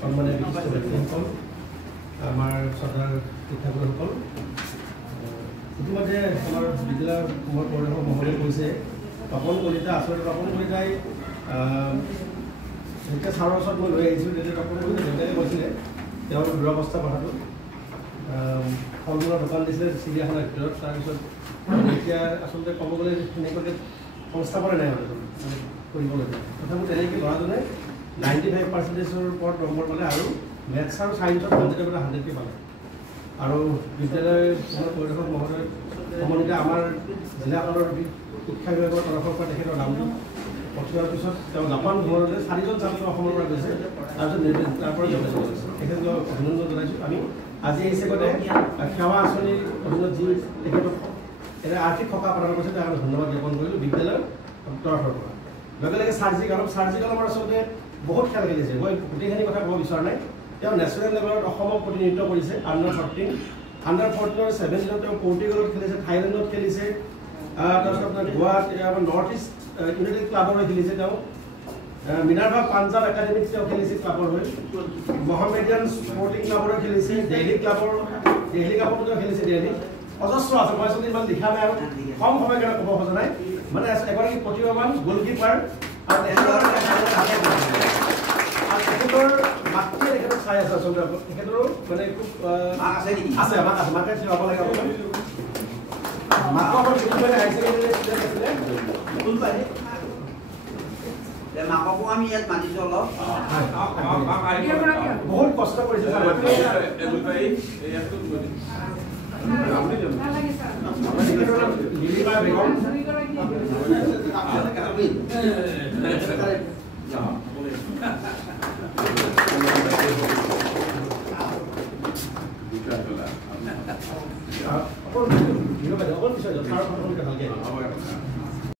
সম্মানীয় বিশিষ্ট ব্যক্তিসকল, আমাৰ শ্ৰদ্ধাৰ শিক্ষাগুৰুসকল, ইতিমধ্যে আমাৰ বিদ্যালয়ৰ মোৰ পৰিদৰ্শক মহোদয়ে কৈছে তপন কলিতা আচলতে তপন কলিতাই যেতিয়া ছাৰৰ ওচৰত মই লৈ আহিছোঁ তেতিয়া তপন কলিতাই দেউতাকে কৈছিলে তেওঁৰ দুৰৱস্থা কথাটো ফল মূলৰ দোকান দিছিলে চিৰিয়াখানাৰ ভিতৰত। তাৰপিছত এতিয়া আচলতে ক'ব গ'লে সেনেকুৱাকৈ সংস্থাপনে নাই মানে কৰিবলৈ। তথাপিও তেনেকৈ ল'ৰাজনে 95% ওপৰত নম্বৰ পালে আৰু মেথছ আৰু ছায়েন্সত 100% পালে। আৰু বিদ্যালয় পৰিদৰ্শক মহোদয় সমন্বিত আমাৰ জিলাখনৰ শিক্ষা বিভাগৰ তৰফৰ পৰা তেখেতৰ নামটো পঠিওৱাৰ পিছত তেওঁ জাপান ভ্ৰমণলৈ 4জন ছাত্ৰ অসমৰ পৰা গৈছে। তাৰপিছত তাৰ পৰা যথেষ্ট গৈছে, তেখেতক অভিনন্দন জনাইছোঁ। আমি আজি এই চেগতে সেৱা আঁচনিৰ অধীনত যি তেখেতক এটা আৰ্থিক সকাহ প্ৰদান কৰিছে তাক আমি ধন্যবাদ জ্ঞাপন কৰিলোঁ বিদ্যালয়ৰ তৰফৰ পৰা। লগে লগে চাৰ্জিকেলৰ আচলতে বহুত খেল খেলিছে, মই গোটেইখিনি কথা ক'ব বিচৰা নাই। তেওঁ নেশ্যনেল লেভেলত অসমক প্ৰতিনিধিত্ব কৰিছে আণ্ডাৰ 14 17 তেওঁ পৰ্তুগালত খেলিছে, থাইলেণ্ডত খেলিছে, তাৰপিছত আপোনাৰ গোৱাত নৰ্থ ইষ্ট ইউনাইটেড ক্লাবৰ হৈ খেলিছে। তেওঁ মিনাৰ্ভা পাঞ্জাৱ একাডেমীত তেওঁ খেলিছে ক্লাবৰ হৈ, মহামেডিয়ান স্পৰ্টিং ক্লাবৰ খেলিছে, দেলহি কাপতো তেওঁ খেলিছে। দেলহি অজস্ৰ আছে, মই আচলতে ইমান লিখা নাই আৰু কম সময় কাৰণে ক'ব খোজা নাই। মানে এগৰাকী প্ৰতিভাৱান গ'লকিপাৰ আৰু তেখেতৰ মাতৃয়ে তেখেতক চাই আছে আচলতে। তেখেতৰো মানে খুব আছে মাকে চিনাব লাগে অকণমান। মাকৰ হাই ছেকেণ্ডেৰী ষ্টুডেণ্ট আছিলে, মাককো আমি ইয়াত মাতিছোঁ অলপ। বহুত কষ্ট কৰিছে লিলিমা বেগম, অকল